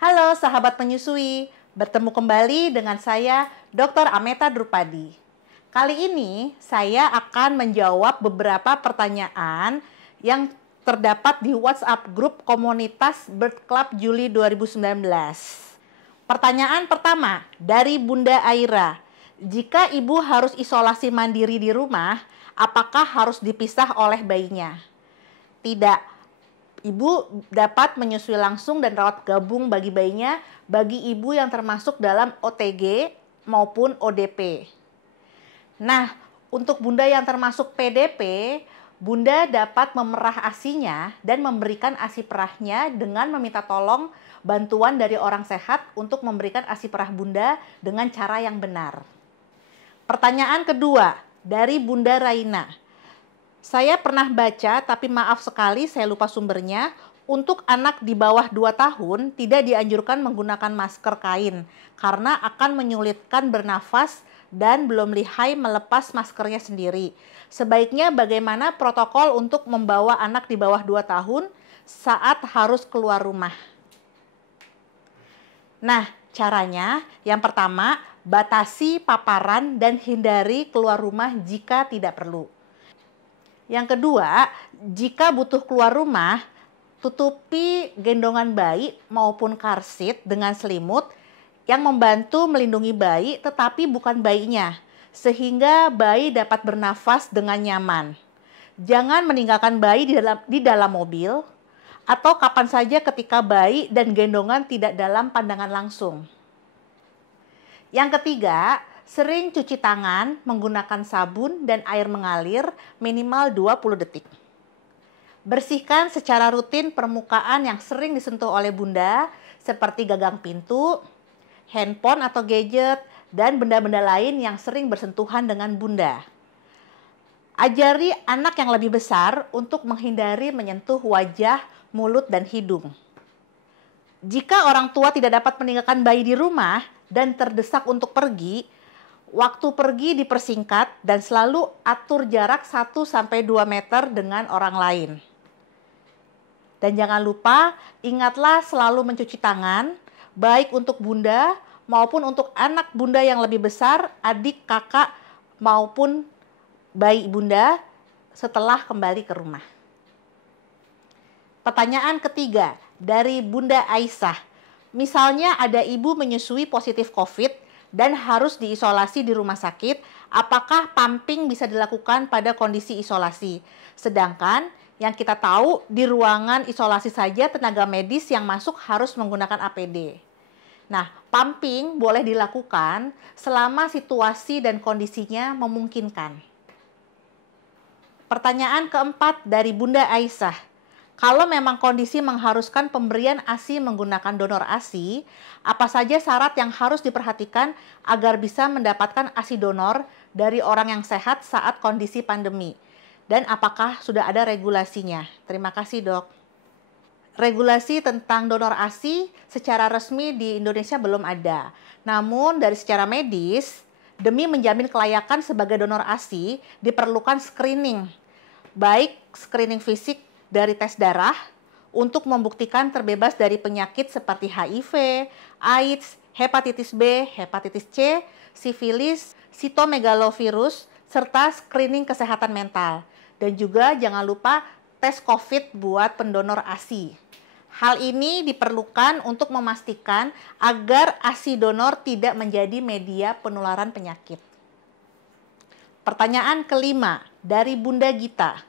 Halo sahabat penyusui, bertemu kembali dengan saya Dr. Ameta Drupadi. Kali ini saya akan menjawab beberapa pertanyaan yang terdapat di WhatsApp grup komunitas Bird Club Juli 2019. Pertanyaan pertama dari Bunda Aira. Jika ibu harus isolasi mandiri di rumah, apakah harus dipisah oleh bayinya? Tidak. Ibu dapat menyusui langsung dan rawat gabung bagi bayinya bagi ibu yang termasuk dalam OTG maupun ODP. Nah, untuk bunda yang termasuk PDP, bunda dapat memerah ASINya dan memberikan ASI perahnya dengan meminta tolong bantuan dari orang sehat untuk memberikan ASI perah bunda dengan cara yang benar. Pertanyaan kedua dari Bunda Raina. Saya pernah baca, tapi maaf sekali saya lupa sumbernya. Untuk anak di bawah 2 tahun tidak dianjurkan menggunakan masker kain karena akan menyulitkan bernafas dan belum lihai melepas maskernya sendiri. Sebaiknya bagaimana protokol untuk membawa anak di bawah 2 tahun saat harus keluar rumah? Nah, caranya yang pertama, batasi paparan dan hindari keluar rumah jika tidak perlu. Yang kedua, jika butuh keluar rumah, tutupi gendongan bayi maupun car seat dengan selimut yang membantu melindungi bayi tetapi bukan bayinya, sehingga bayi dapat bernafas dengan nyaman. Jangan meninggalkan bayi di dalam mobil atau kapan saja ketika bayi dan gendongan tidak dalam pandangan langsung. Yang ketiga, sering cuci tangan menggunakan sabun dan air mengalir minimal 20 detik. Bersihkan secara rutin permukaan yang sering disentuh oleh bunda seperti gagang pintu, handphone atau gadget, dan benda-benda lain yang sering bersentuhan dengan bunda. Ajari anak yang lebih besar untuk menghindari menyentuh wajah, mulut, dan hidung. Jika orang tua tidak dapat meninggalkan bayi di rumah dan terdesak untuk pergi, waktu pergi dipersingkat dan selalu atur jarak 1-2 meter dengan orang lain. Dan jangan lupa, ingatlah selalu mencuci tangan, baik untuk bunda maupun untuk anak bunda yang lebih besar, adik, kakak, maupun bayi bunda setelah kembali ke rumah. Pertanyaan ketiga dari Bunda Aisyah. Misalnya ada ibu menyusui positif COVID dan harus diisolasi di rumah sakit, apakah pumping bisa dilakukan pada kondisi isolasi? Sedangkan yang kita tahu di ruangan isolasi saja tenaga medis yang masuk harus menggunakan APD. Nah, pumping boleh dilakukan selama situasi dan kondisinya memungkinkan. Pertanyaan keempat dari Bunda Aisyah. Kalau memang kondisi mengharuskan pemberian ASI menggunakan donor ASI, apa saja syarat yang harus diperhatikan agar bisa mendapatkan ASI donor dari orang yang sehat saat kondisi pandemi? Dan apakah sudah ada regulasinya? Terima kasih, Dok. Regulasi tentang donor ASI secara resmi di Indonesia belum ada. Namun dari secara medis, demi menjamin kelayakan sebagai donor ASI, diperlukan screening. Baik screening fisik dari tes darah untuk membuktikan terbebas dari penyakit seperti HIV, AIDS, hepatitis B, hepatitis C, sifilis, sitomegalovirus, serta screening kesehatan mental. Dan juga jangan lupa tes COVID buat pendonor ASI. Hal ini diperlukan untuk memastikan agar ASI donor tidak menjadi media penularan penyakit. Pertanyaan kelima dari Bunda Gita.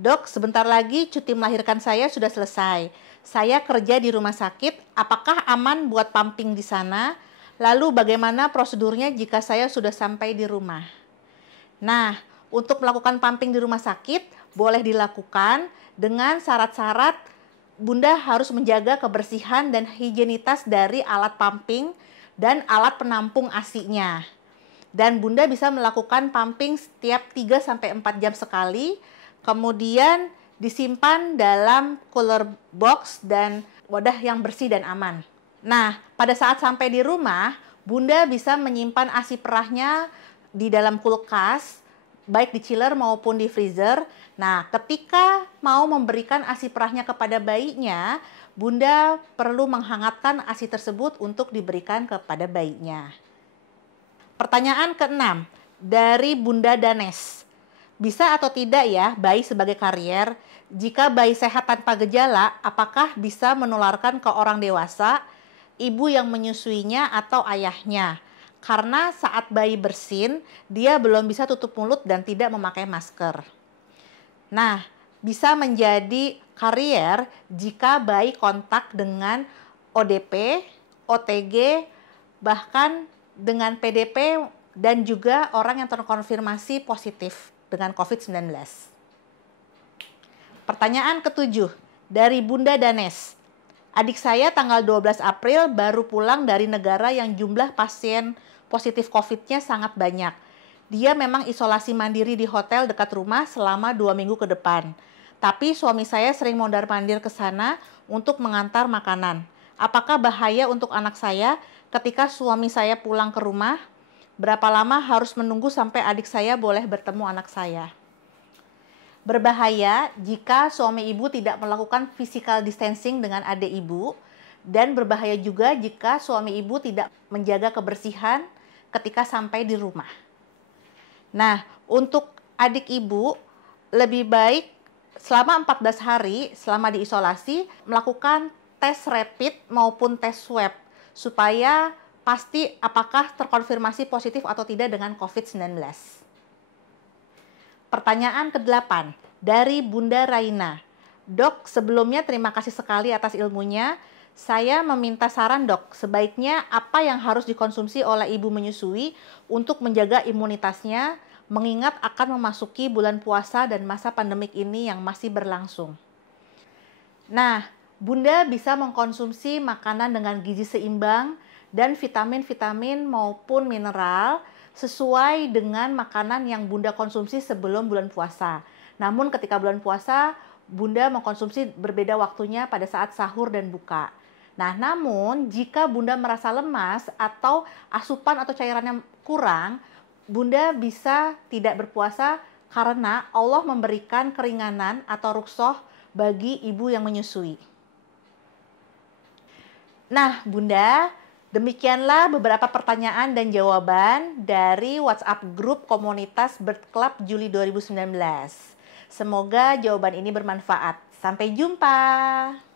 Dok, sebentar lagi cuti melahirkan saya sudah selesai. Saya kerja di rumah sakit, apakah aman buat pumping di sana? Lalu bagaimana prosedurnya jika saya sudah sampai di rumah? Nah, untuk melakukan pumping di rumah sakit boleh dilakukan dengan syarat-syarat bunda harus menjaga kebersihan dan higienitas dari alat pumping dan alat penampung ASI-nya. Dan bunda bisa melakukan pumping setiap 3-4 jam sekali. Kemudian disimpan dalam cooler box dan wadah yang bersih dan aman. Nah, pada saat sampai di rumah, bunda bisa menyimpan ASI perahnya di dalam kulkas, baik di chiller maupun di freezer. Nah, ketika mau memberikan ASI perahnya kepada bayinya, Bunda perlu menghangatkan ASI tersebut untuk diberikan kepada bayinya. Pertanyaan ke-6 dari Bunda Danes. Bisa atau tidak ya bayi sebagai karier? Jika bayi sehat tanpa gejala, apakah bisa menularkan ke orang dewasa, ibu yang menyusuinya atau ayahnya? Karena saat bayi bersin, dia belum bisa tutup mulut dan tidak memakai masker. Nah, bisa menjadi karier jika bayi kontak dengan ODP, OTG, bahkan dengan PDP dan juga orang yang terkonfirmasi positif dengan COVID-19. Pertanyaan ke-7 dari Bunda Danes. Adik saya tanggal 12 April baru pulang dari negara yang jumlah pasien positif COVID-nya sangat banyak. Dia memang isolasi mandiri di hotel dekat rumah selama 2 minggu ke depan. Tapi suami saya sering mondar-mandir ke sana untuk mengantar makanan. Apakah bahaya untuk anak saya ketika suami saya pulang ke rumah? Berapa lama harus menunggu sampai adik saya boleh bertemu anak saya? Berbahaya jika suami ibu tidak melakukan physical distancing dengan adik ibu, dan berbahaya juga jika suami ibu tidak menjaga kebersihan ketika sampai di rumah. Nah, untuk adik ibu lebih baik selama 14 hari selama diisolasi melakukan tes rapid maupun tes swab supaya pasti apakah terkonfirmasi positif atau tidak dengan COVID-19. Pertanyaan ke-8 dari Bunda Raina. Dok, sebelumnya terima kasih sekali atas ilmunya. Saya meminta saran dok, sebaiknya apa yang harus dikonsumsi oleh ibu menyusui untuk menjaga imunitasnya, mengingat akan memasuki bulan puasa dan masa pandemik ini yang masih berlangsung. Nah, Bunda bisa mengkonsumsi makanan dengan gizi seimbang dan vitamin-vitamin maupun mineral sesuai dengan makanan yang Bunda konsumsi sebelum bulan puasa. Namun ketika bulan puasa, Bunda mengkonsumsi berbeda waktunya pada saat sahur dan buka. Nah, namun jika Bunda merasa lemas atau asupan atau cairannya kurang, Bunda bisa tidak berpuasa karena Allah memberikan keringanan atau rukhsah bagi ibu yang menyusui. Nah, Bunda, demikianlah beberapa pertanyaan dan jawaban dari WhatsApp grup komunitas Bird Club Juli 2019. Semoga jawaban ini bermanfaat. Sampai jumpa.